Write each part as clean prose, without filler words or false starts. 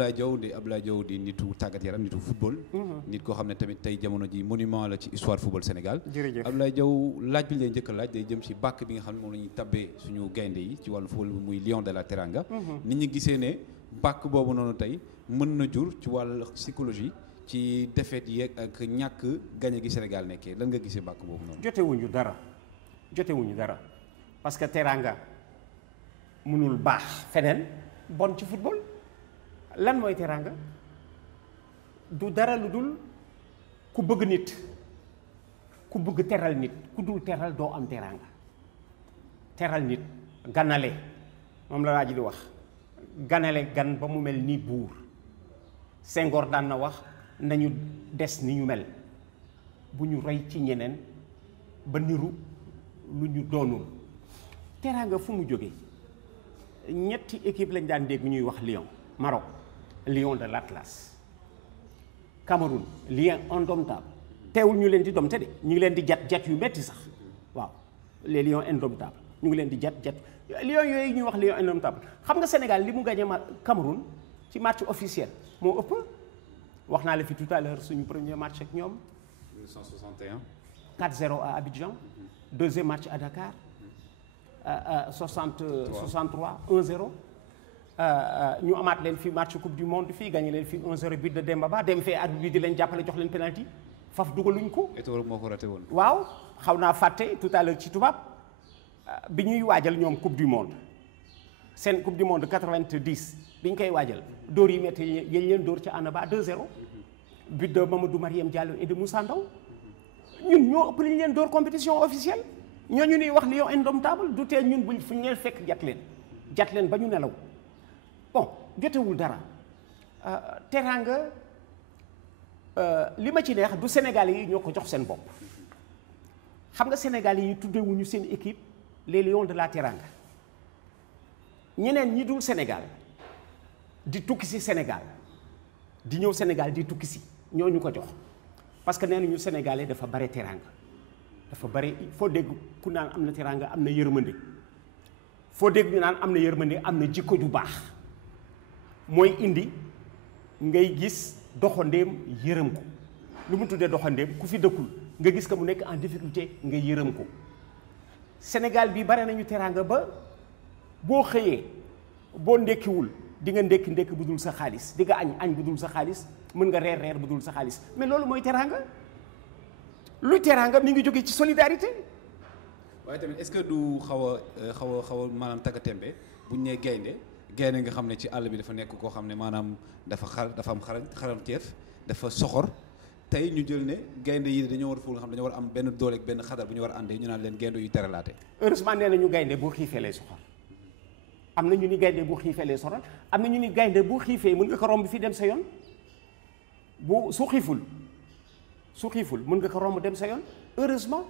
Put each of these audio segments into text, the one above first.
Abdoulaye Diaw di nitu tàggat yaram nitu football. nit koo xam ne tamit tey jamono ji monument la ci histoire football Sénégal. jërëjëf Abdoulaye Diaw laaj bi leen njëkk a laaj day jëm ci bàkk bi nga xam ne moom la ñuy tabbee suñu gaynde yi ci wàllu football muy Lion de la Teranga. nit ñi gisee ne bàkk boobu noonu tey mën na jur ci wàllu psychologie ci défaite yeeg ak ñàkk gañe gi Sénégal nekkee lan nga gisee bàkk boobu noonu. jotewuñu dara parce que Teranga mënul baax feneen bon ci football. lan mooy teranga du dara lu dul ku bëgg nit ku bëgg teral nit ku dul teral doo am teranga teral nit ganale moom la waa ji di wax ganale gan ba mu mel ni buur Senghor daan na wax nañu des ni ñu mel bu ñu roy ci ñeneen ba niru lu ñu doonul teranga fu mu jóge ñetti équipe lañ daan dégg ñuy wax Lion Maroc Lion de l'Atlas Cameroun Lion indomptable teewul ñu leen di domte de ñu ngi leen di jat yu metti sax waaw les lions indomptables ñu ngi leen di jat lions yooyu ñuy wax lion indomptable xam nga Sénégal li mu gagné Cameroun ci match officiel moo ëpp wax naa la fi tout à l'heure suñu premier match ak ñoom 1961 4-0 à Abidjan deuxième match à Dakar 63 1-0 ñu amaat leen fi match coupe du monde fii gagné leen fi 1-0 but de Demba Ba dem fee arbitre bi di leen jàppale jox leen penalty faf dugaluñ ko. Eto'o moo ko raté woon. waaw xaw naa fàtte tout à l'heure ci tubaab bi ñuy waajal ñoom coupe du monde seen coupe du monde 90 bi ñu koy waajal dóor yi métti yéen leen dóor ca Annaba 2-0 but de Mamadou Mariam Diallo et de Moussa Ndaw ñun ñoo ëpp li leen dóor compétition officielle ñooñu ñuy wax lion indomptable du tee ñun buñ fu ñu leen fekk jat leen ba ñu nelaw. bon jotewul dara teranga li ma ci neex du Sénégal yi ñoo ko jox seen bopp xam nga Sénégal yi tuddewuñu seen équipe les lions de la Teranga ñeneen ñi dul Sénégal di tukki si Sénégal di ñëw Sénégal di tukki si ñoo ñu ko jox parce que nee nañu Sénégalais dafa bare teranga dafa bare foo dégg ku naan am na teranga am na yërmande foo dégg ñu naan am na yërmande am na jikko ju baax mooy indi ngay gis doxandéem yërëm ko lu mu tuddee doxandéem ku fi dëkkul nga gis ko mu nekk en difficulté nga yërëm ko Sénégal bi bare nañu teranga ba boo xëyee boo ndekkiwul di nga ndekki bu dul sa xaalis di nga añ bu dul sa xaalis mën nga reer bu dul sa xaalis mais loolu mooy teranga luy teranga mi ngi jóge ci solidarité. waaye tamit est-ce que du xaw a maanaam taggatémbe buñ nee gaynde nga xam ne ci àll bi dafa nekk koo xam ne maanaam dafa am xaramteef dafa soxor tey ñu jël ne gaynde yi dañoo war a nga xam dañoo war a am benn dooleeg benn xadar bu ñu war a àndee ñu naan leen gaynde yu teralaate. heureusement nee nañu gaynde bu xiifee lay soxor am na ñu ni gaynde bu xiifee lay soxor am na ñu ni gaynde bu xiifee mën nga ko romb fii dem sa yoon bu su xiiful mën nga ko romb dem sa yoon heureusement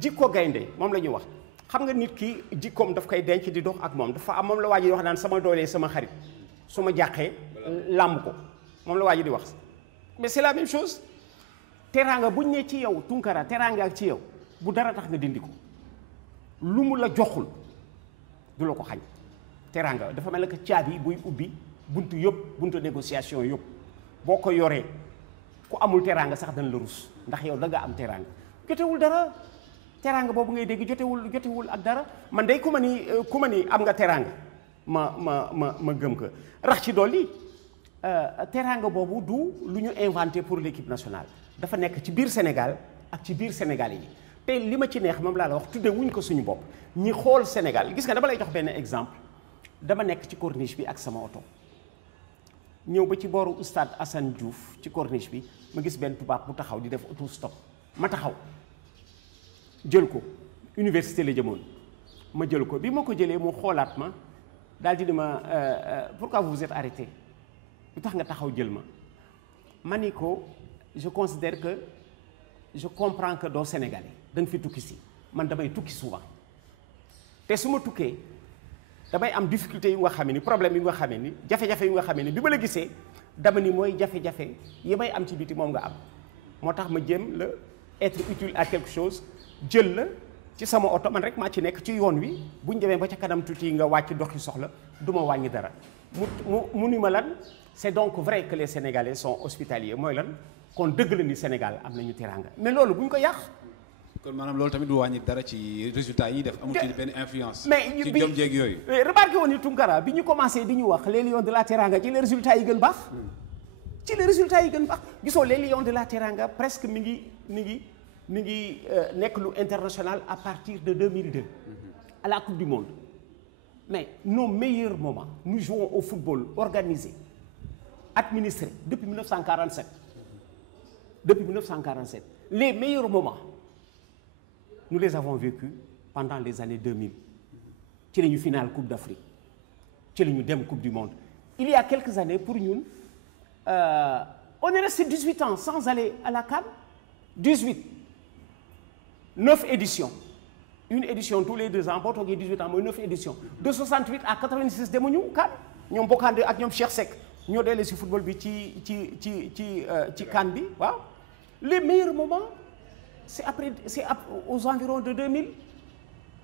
jikko gaynde moom la ñuy wax. xam nga nit ki jikkoom daf koy denc di dox ak moom dafa am moom la waa ji di wax naan sama doolee sama xarit su ma jàqee làmb ko moom la waa ji di wax mais c'est la même chose teraanga buñ ne ci yow Tunkara teraanga ak ci yow bu dara tax nga dindi ko lu mu la joxul du la ko xañ teraanga dafa mel ne que caabi buy ubbi buntu yëpp buntu négociation yëpp boo ko yoree ku amul teraanga sax dana la rus ndax yow da nga am teraanga jotewul dara teranga boobu ngay dégg jotewul ak dara man day ku ma ni am nga teranga ma gëm ko rax ci dolli teranga boobu du lu ñu inventé pour l'équipe nationale dafa nekk ci biir Sénégal ak ci biir Sénégal yi te li ma ci neex moom laa la wax tudde wuñ ko suñu bopp ñi xool Sénégal gis nga dama lay jox benn exemple dama nekk ci corniche bi ak sama oto ñëw ba ci booru stade Assane Diouf ci corniche bi ma gis benn tubaab bu taxaw di def auto stop ma taxaw jël ko université la jëmoon ma jël ko bi ma ko jëlee mu xoolaat ma daal di ma pourquoi vous vous êtes arrêté lu tax nga taxaw jël ma ni ko je considère que je comprends que doo Sénégalais da nga fi tukki si man damay tukki souvent te su ma tukkee damay am difficulté yu nga xamee ni problème yu nga xamee ni jafe-jafe yu nga xamee ni bi ma la gisee dama ni mooy jafe-jafe yi may am ci biti moom nga am moo tax ma jéem la être utile à quelque chose jël la ci sama oto man rek maa ci nekk ci yoon wi bu ñu demee ba ca kanam tuuti nga wàcc doxi soxla du ma wàññi dara mu ni ma lan c'est donc vrai que les Sénégalais sont hospitaliers mooy lan kon dëgg la ni Sénégal am nañu teraanga mais loolu bu ñu ko yàq. kon maanaam loolu tamit du wàññi dara ci résultats yi def. amul ci benn influence. mais ci jom jéeg yooyu. remarqué woon ni Tounkara bi ñu commencé di ñu wax les lions de la Teranga ci les résultats yi gën baax. ci les résultats yi gën baax gisoo les lions de la Teranga presque mi ngi nekk lu international à partir de 2002. à la Coupe du Monde. mais nos meilleurs moments nous jouons au football organisé administré depuis 1947. Depuis 1947 les meilleurs moments nous les avons vécus pendant les années 2000 ci la ñu finale Coupe d'Afrique ci la ñu dem Coupe du Monde il y a quelques années pour ñun on est resté 18 ans sans aller à la CAN 9 éditions une édition tous les 2 ans boo toogee 18 ans mooy 9 éditions de 68 à 86 demuñu CAN ñoom Bokande ak ñoom Cheikh Seck ñoo deelee ci football bi ci CAN bi waaw les meilleurs moments c'est aux environs de 2000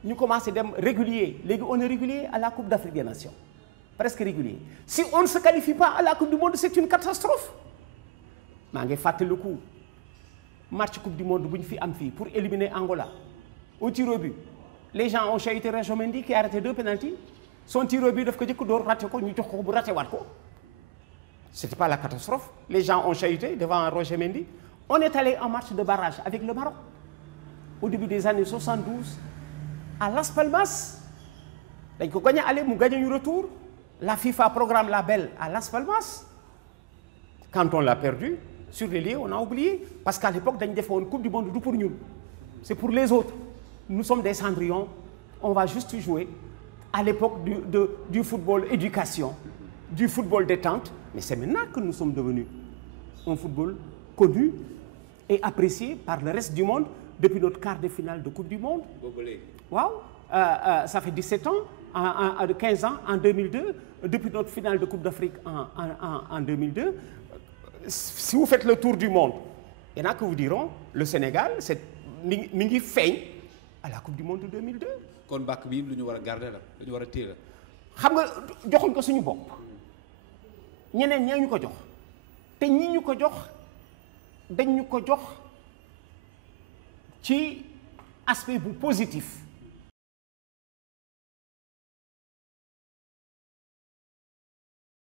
ñu commencé dem régulier léegi on est régulier à la Coupe d'Afrique des Nations presque régulier si on ne se qualifie pas à la Coupe du Monde c'est une catastrophe maa ngi fàttaliku match Coupe du Monde bu ñu fi am fii pour éliminer Angola au tir au but les gens ont chahuté Roger Mendy qui a arrêté 2 pénaltys son tir au but daf ko jëkk door raté ko ñu jox ko bu raté waat ko c'était pas la catastrophe les gens ont chahuté devant Roger Mendy. On est allé en match de barrage avec le Maroc au début des années 72 à Las Palmas dañ ko gagné aller mu gagné ñu retour la FIFA programme la belle à Las Palmas quand on l'a perdu sur les lieux on a oublié parce qu'à l'époque dañ defoon Coupe du Monde du pour ñun c'est pour les autres nous sommes des cendrillons on va juste jouer à l'époque du football éducation du football détente mais c'est maintenant que nous sommes devenus un football connu et apprécié par le reste du monde depuis notre quart de finale de Coupe du Monde. Waaw ça fait 17 ans, 15 ans en 2002, depuis notre finale de Coupe d'Afrique en 2002. Si vous faites le tour du monde, il y en a que vous diront le Sénégal c'est mi ngi feeñ à la Coupe du Monde de 2002. kon bàkk bi lu ñu war a garder la lu ñu war a téye la. xam nga joxuñ ko suñu bopp ñeneen ñaa ñu ko jox te ñi ñu ko jox. dañ ñu ko jox ci aspect bu positif